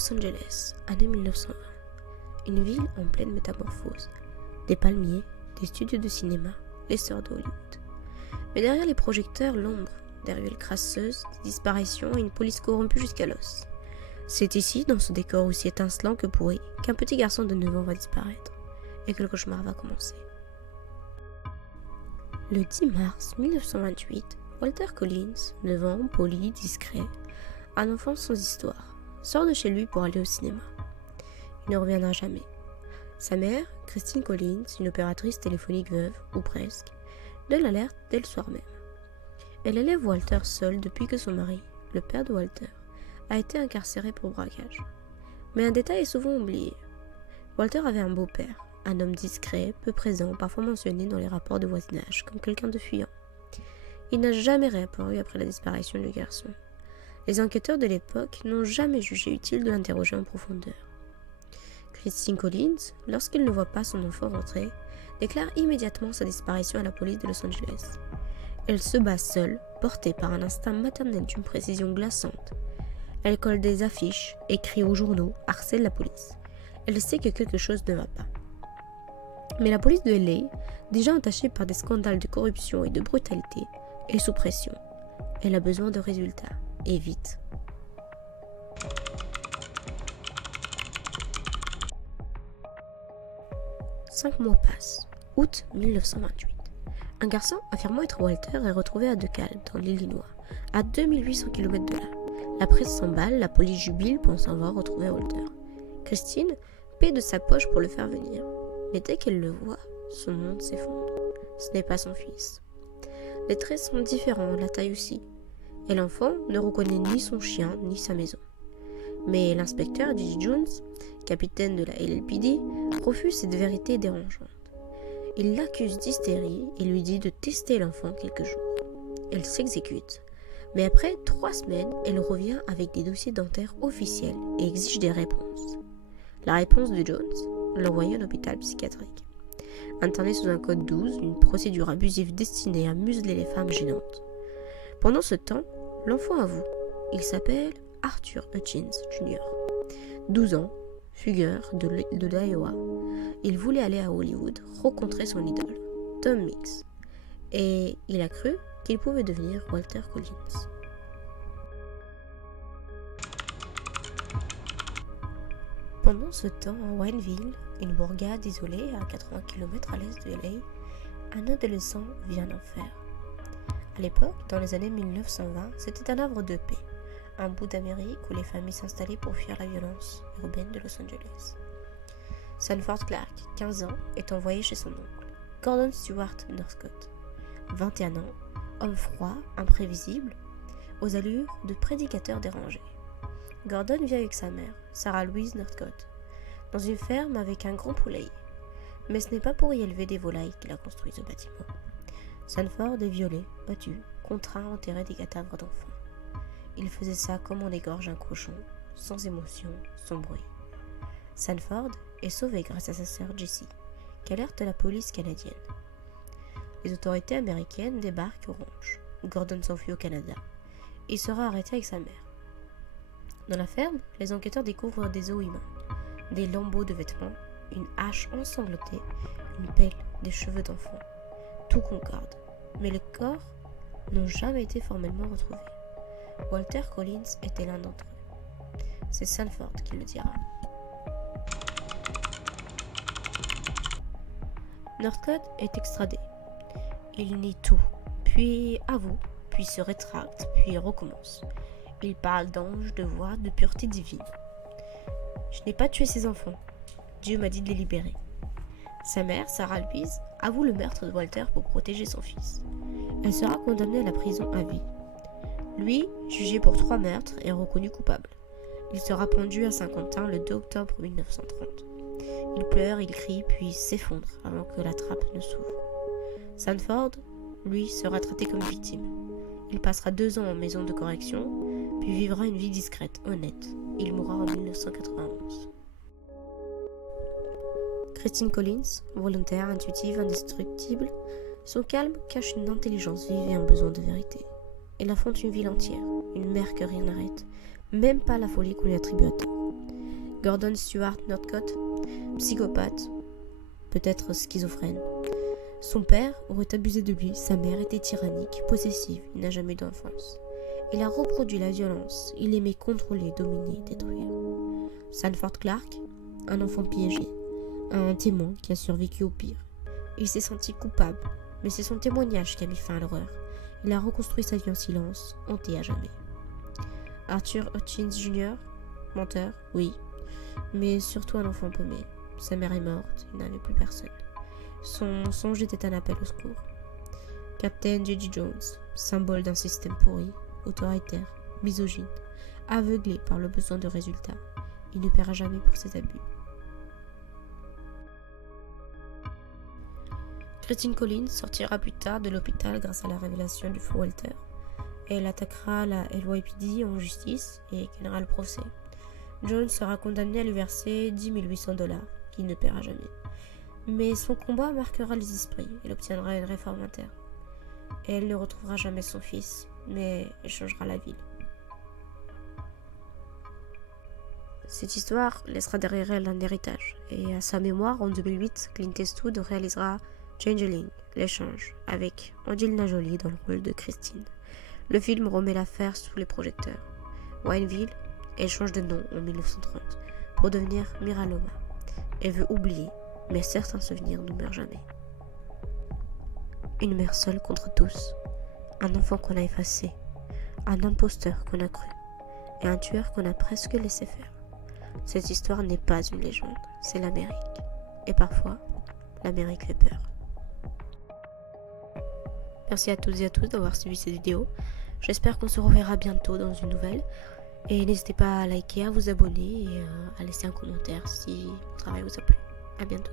Los Angeles, année 1920. Une ville en pleine métamorphose. Des palmiers, des studios de cinéma, les sœurs de Hollywood. Mais derrière les projecteurs, l'ombre, des ruelles crasseuses, des disparitions et une police corrompue jusqu'à l'os. C'est ici, dans ce décor aussi étincelant que pourri, qu'un petit garçon de 9 ans va disparaître et que le cauchemar va commencer. Le 10 mars 1928, Walter Collins, 9 ans, poli, discret, un enfant sans histoire, sort de chez lui pour aller au cinéma. Il ne reviendra jamais. Sa mère, Christine Collins, une opératrice téléphonique veuve, ou presque, donne l'alerte dès le soir même. Elle élève Walter seul depuis que son mari, le père de Walter, a été incarcéré pour braquage. Mais un détail est souvent oublié. Walter avait un beau-père, un homme discret, peu présent, parfois mentionné dans les rapports de voisinage comme quelqu'un de fuyant. Il n'a jamais réapparu après la disparition du garçon. Les enquêteurs de l'époque n'ont jamais jugé utile de l'interroger en profondeur. Christine Collins, lorsqu'elle ne voit pas son enfant rentrer, déclare immédiatement sa disparition à la police de Los Angeles. Elle se bat seule, portée par un instinct maternel d'une précision glaçante. Elle colle des affiches, écrit aux journaux, harcèle la police. Elle sait que quelque chose ne va pas. Mais la police de LA, déjà entachée par des scandales de corruption et de brutalité, est sous pression. Elle a besoin de résultats, et vite. Cinq mois passent. Août 1928. Un garçon affirmant être Walter est retrouvé à DeKalb, dans l'Illinois, à 2800 km de là. La presse s'emballe, la police jubile, pensant avoir retrouvé Walter. Christine paie de sa poche pour le faire venir. Mais dès qu'elle le voit, son monde s'effondre. Ce n'est pas son fils. Les traits sont différents, la taille aussi. Et l'enfant ne reconnaît ni son chien, ni sa maison. Mais l'inspecteur J.J. Jones, capitaine de la LLPD, refuse cette vérité dérangeante. Il l'accuse d'hystérie et lui dit de tester l'enfant quelques jours. Elle s'exécute. Mais après 3 semaines, elle revient avec des dossiers dentaires officiels et exige des réponses. La réponse de Jones, l'envoyer en hôpital psychiatrique. Interné sous un code 12, une procédure abusive destinée à museler les femmes gênantes. Pendant ce temps, l'enfant avoue. Il s'appelle Arthur Hutchins Jr. 12 ans, fugueur de l'Iowa. Il voulait aller à Hollywood rencontrer son idole, Tom Mix. Et il a cru qu'il pouvait devenir Walter Collins. Pendant ce temps, à Wineville, une bourgade isolée à 80 km à l'est de LA, un adolescent vient d'en faire. À l'époque, dans les années 1920, c'était un havre de paix, un bout d'Amérique où les familles s'installaient pour fuir la violence urbaine de Los Angeles. Sanford Clark, 15 ans, est envoyé chez son oncle, Gordon Stewart Northcott. 21 ans, homme froid, imprévisible, aux allures de prédicateur dérangé. Gordon vit avec sa mère, Sarah Louise Northcott, dans une ferme avec un grand poulailler. Mais ce n'est pas pour y élever des volailles qu'il a construit ce bâtiment. Sanford est violé, battu, contraint à enterrer des cadavres d'enfants. Il faisait ça comme on égorge un cochon, sans émotion, sans bruit. Sanford est sauvé grâce à sa sœur Jessie, qui alerte la police canadienne. Les autorités américaines débarquent au ranch. Gordon s'enfuit au Canada. Il sera arrêté avec sa mère. Dans la ferme, les enquêteurs découvrent des os humains, des lambeaux de vêtements, une hache ensanglantée, une pelle, des cheveux d'enfant. Tout concorde, mais les corps n'ont jamais été formellement retrouvés. Walter Collins était l'un d'entre eux. C'est Sanford qui le dira. Northcott est extradé. Il nie tout, puis avoue, puis se rétracte, puis recommence. Il parle d'ange, de voix, de pureté divine. Je n'ai pas tué ces enfants. Dieu m'a dit de les libérer. Sa mère, Sarah Louise, avoue le meurtre de Walter pour protéger son fils. Elle sera condamnée à la prison à vie. Lui, jugé pour 3 meurtres, est reconnu coupable. Il sera pendu à Saint-Quentin le 2 octobre 1930. Il pleure, il crie, puis s'effondre avant que la trappe ne s'ouvre. Sanford, lui, sera traité comme victime. Il passera 2 ans en maison de correction, puis vivra une vie discrète, honnête. Il mourra en 1991. Christine Collins, volontaire, intuitive, indestructible, son calme cache une intelligence vive et un besoin de vérité. Elle affronte une ville entière, une mer que rien n'arrête, même pas la folie qu'on lui attribue à tort. Gordon Stewart Northcott, psychopathe, peut-être schizophrène. Son père aurait abusé de lui, sa mère était tyrannique, possessive, il n'a jamais eu d'enfance. Il a reproduit la violence, il aimait contrôler, dominer, détruire. Sanford Clark, un enfant piégé, un témoin qui a survécu au pire. Il s'est senti coupable, mais c'est son témoignage qui a mis fin à l'horreur. Il a reconstruit sa vie en silence, hanté à jamais. Arthur Hutchins Jr., menteur, oui, mais surtout un enfant paumé. Sa mère est morte, il n'avait plus personne. Son songe était un appel au secours. Captain J.J. Jones, symbole d'un système pourri, autoritaire, misogyne, aveuglé par le besoin de résultats. Il ne paiera jamais pour ses abus. Christine Collins sortira plus tard de l'hôpital grâce à la révélation du faux Walter. Elle attaquera la NYPD en justice et gagnera le procès. Jones sera condamné à lui verser 10 800 $, qu'il ne paiera jamais. Mais son combat marquera les esprits, elle obtiendra une réforme interne. Elle ne retrouvera jamais son fils, mais elle changera la ville. Cette histoire laissera derrière elle un héritage, et à sa mémoire, en 2008, Clint Eastwood réalisera Changeling, l'échange, avec Angelina Jolie dans le rôle de Christine. Le film remet l'affaire sous les projecteurs. Wineville, elle change de nom en 1930 pour devenir Miraloma. Elle veut oublier, mais certains souvenirs ne meurent jamais. Une mère seule contre tous, un enfant qu'on a effacé, un imposteur qu'on a cru, et un tueur qu'on a presque laissé faire. Cette histoire n'est pas une légende, c'est l'Amérique. Et parfois, l'Amérique fait peur. Merci à toutes et à tous d'avoir suivi cette vidéo. J'espère qu'on se reverra bientôt dans une nouvelle. Et n'hésitez pas à liker, à vous abonner et à laisser un commentaire si le travail vous a plu. À bientôt.